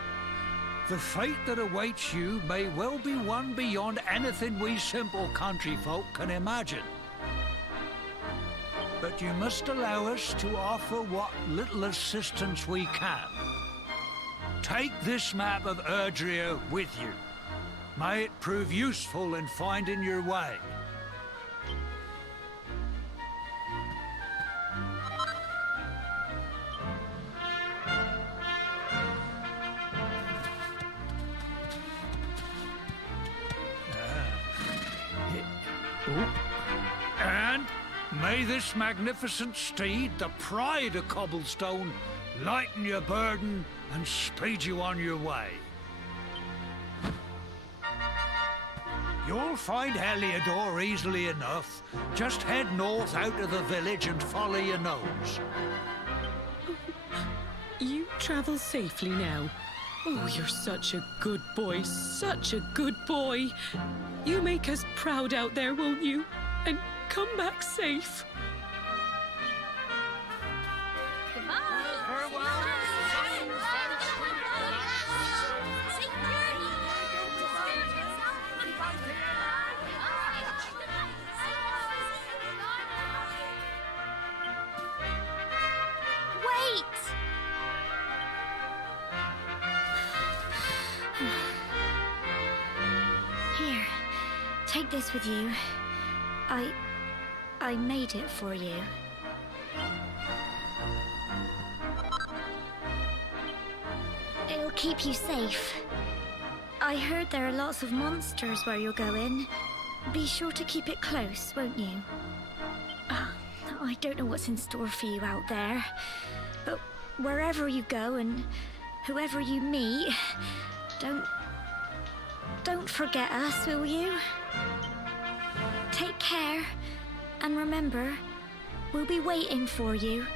the fate that awaits you may well be one beyond anything we simple country folk can imagine. But you must allow us to offer what little assistance we can. Take this map of Erdrea with you. May it prove useful in finding your way. And may this magnificent steed, the pride of Cobblestone, lighten your burden and speed you on your way. You'll find Heliodor easily enough. Just head north out of the village and follow your nose. You travel safely now. Oh, you're such a good boy, such a good boy. You make us proud out there, won't you? And come back safe. Here, take this with you. I made it for you. It'll keep you safe. I heard there are lots of monsters where you're going. Be sure to keep it close, won't you? I don't know what's in store for you out there, but wherever you go and whoever you meet, don't forget us, will you? Take care, and remember, we'll be waiting for you.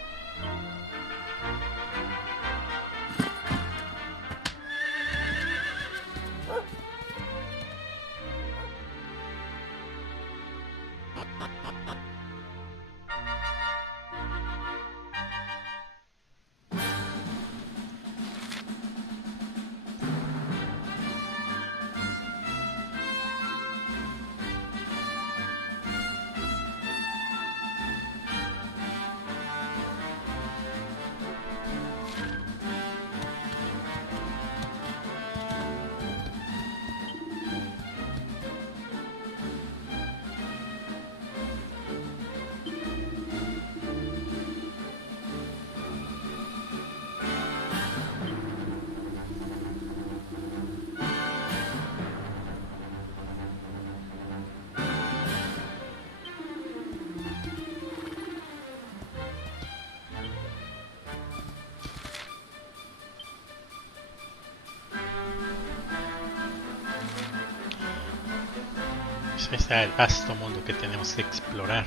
Ahí está el vasto mundo que tenemos que explorar.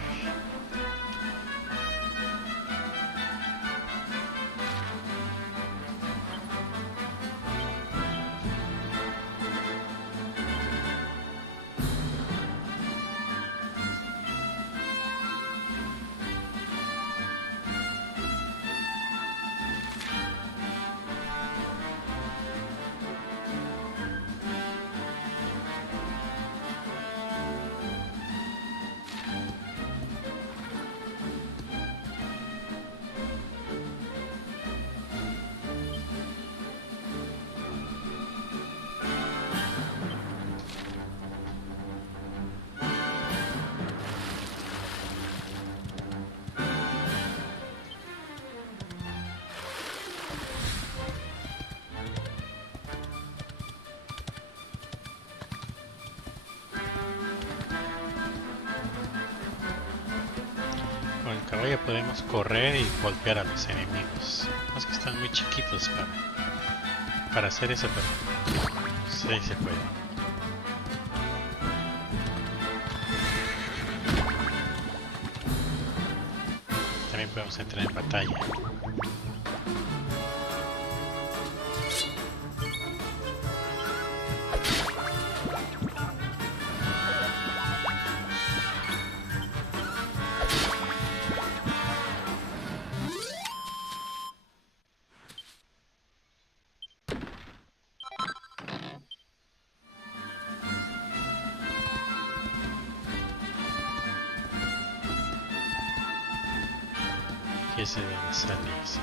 Con el caballo podemos correr y golpear a los enemigos. Es que están muy chiquitos para hacer eso, pero sí se puede. También podemos entrar en batalla. Aquí es de donde sale eso.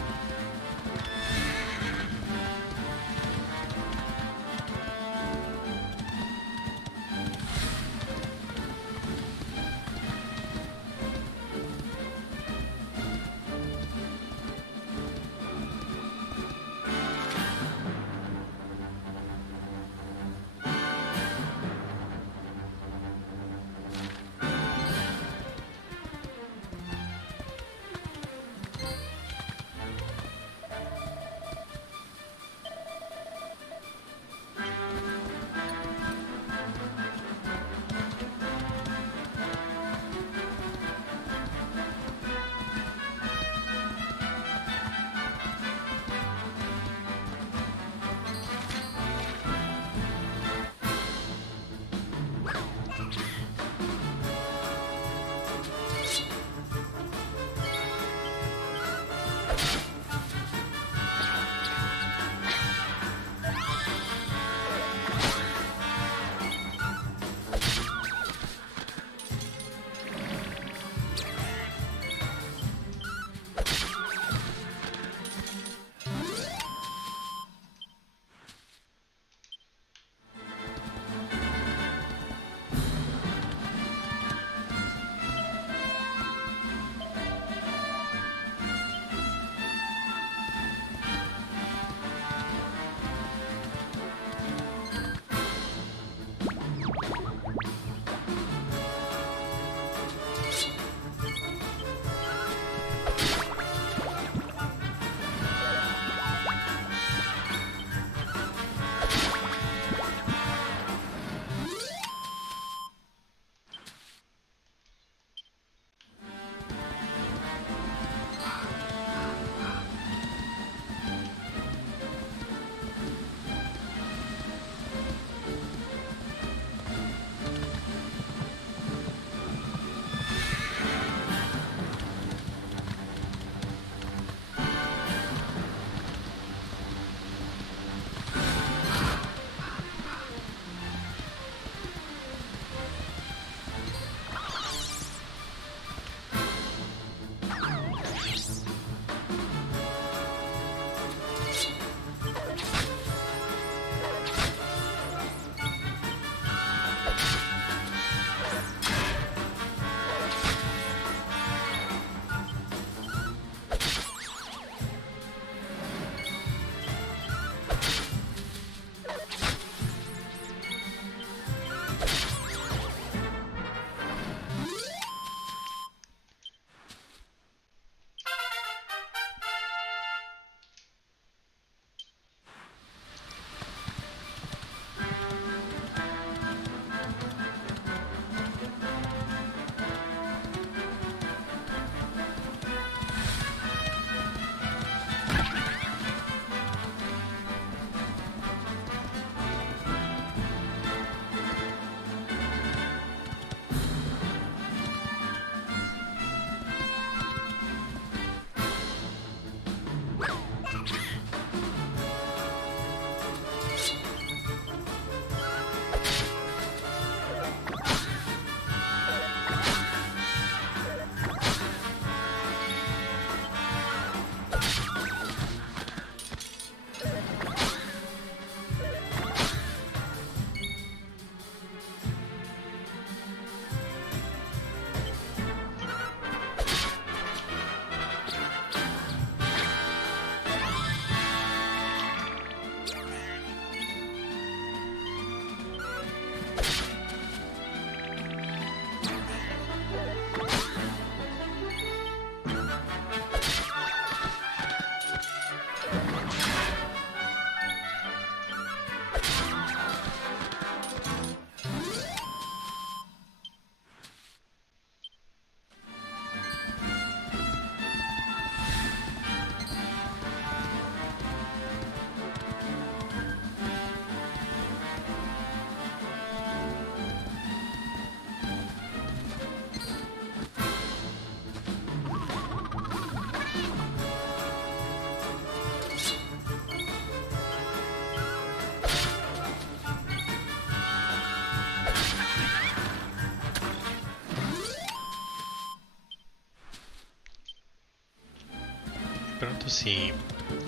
pronto si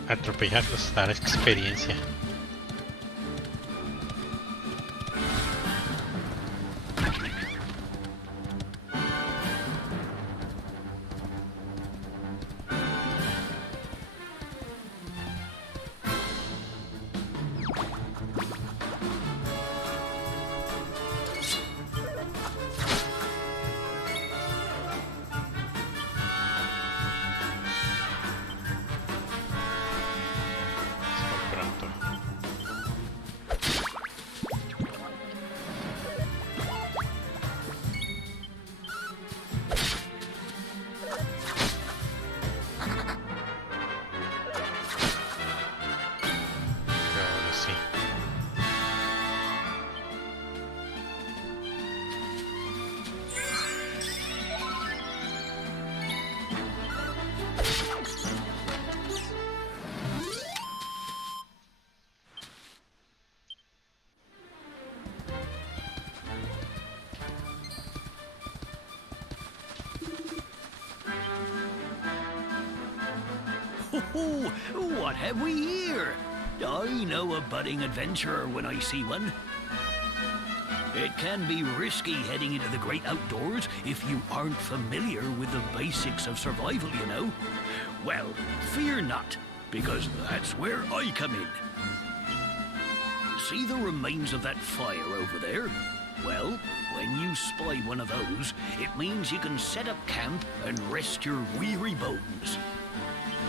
atropellarlos dará experiencia. Oh, what have we here? I know a budding adventurer when I see one. It can be risky heading into the great outdoors if you aren't familiar with the basics of survival, you know. Well, fear not, because that's where I come in. See the remains of that fire over there? Well, when you spy one of those, it means you can set up camp and rest your weary bones.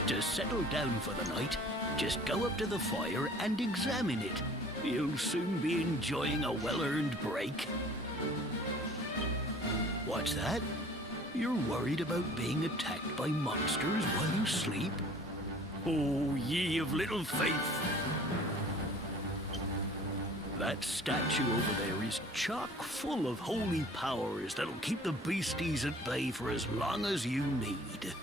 To settle down for the night, just go up to the fire and examine it. You'll soon be enjoying a well-earned break. What's that? You're worried about being attacked by monsters while you sleep? Oh, ye of little faith! That statue over there is chock full of holy powers that'll keep the beasties at bay for as long as you need.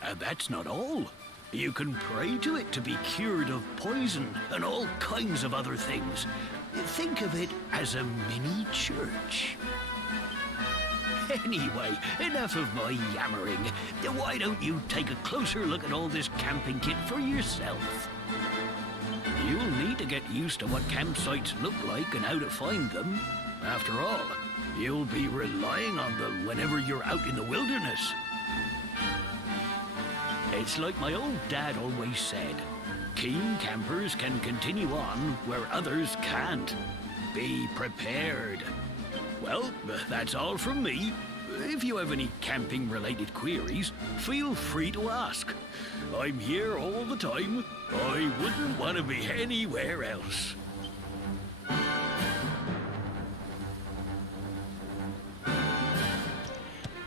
And that's not all. You can pray to it to be cured of poison and all kinds of other things. Think of it as a mini church. Anyway, enough of my yammering. Why don't you take a closer look at all this camping kit for yourself? You'll need to get used to what campsites look like and how to find them. After all, you'll be relying on them whenever you're out in the wilderness. It's like my old dad always said, keen campers can continue on where others can't. Be prepared. Well, that's all from me. If you have any camping-related queries, feel free to ask. I'm here all the time. I wouldn't want to be anywhere else.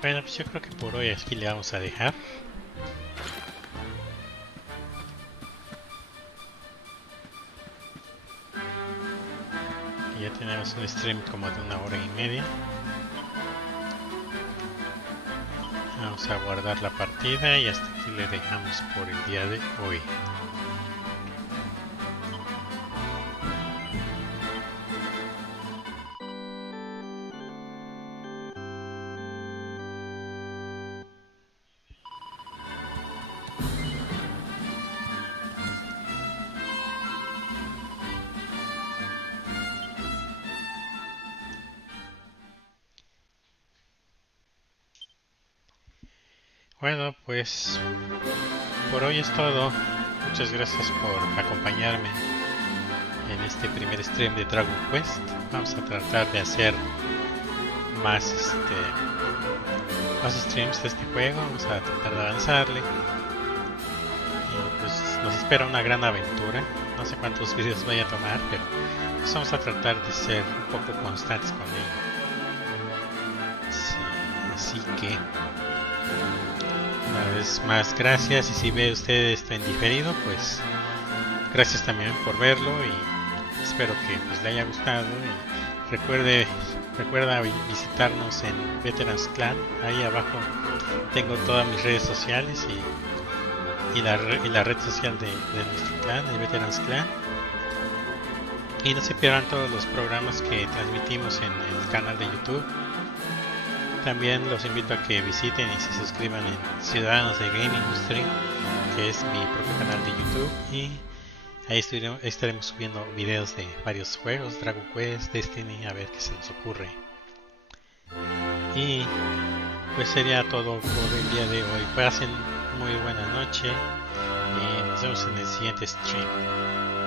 Bueno, pues yo creo que por hoy aquí le vamos a dejar. Ya tenemos un stream como de 1h30. Vamos a guardar la partida y hasta aquí le dejamos por el día de hoy. Bueno, pues por hoy es todo. Muchas gracias por acompañarme en este primer stream de Dragon Quest. Vamos a tratar de hacer más streams de este juego. Vamos a tratar de avanzarle. Y pues nos espera una gran aventura. No sé cuántos vídeos voy a tomar, pero pues vamos a tratar de ser un poco constantes con ello. Sí, así que una vez más, gracias. Y si ve usted esto en diferido, pues gracias también por verlo y espero que pues, le haya gustado. Y recuerda visitarnos en Veterans Clan. Ahí abajo tengo todas mis redes sociales y la red social de nuestro clan, el Veterans Clan. Y no se pierdan todos los programas que transmitimos en el canal de YouTube. También los invito a que visiten y se suscriban en Ciudadanos de Game Industry que es mi propio canal de YouTube, y ahí estaremos subiendo videos de varios juegos, Dragon Quest, Destiny, a ver qué se nos ocurre. Y pues sería todo por el día de hoy. Pasen muy buena noche y nos vemos en el siguiente stream.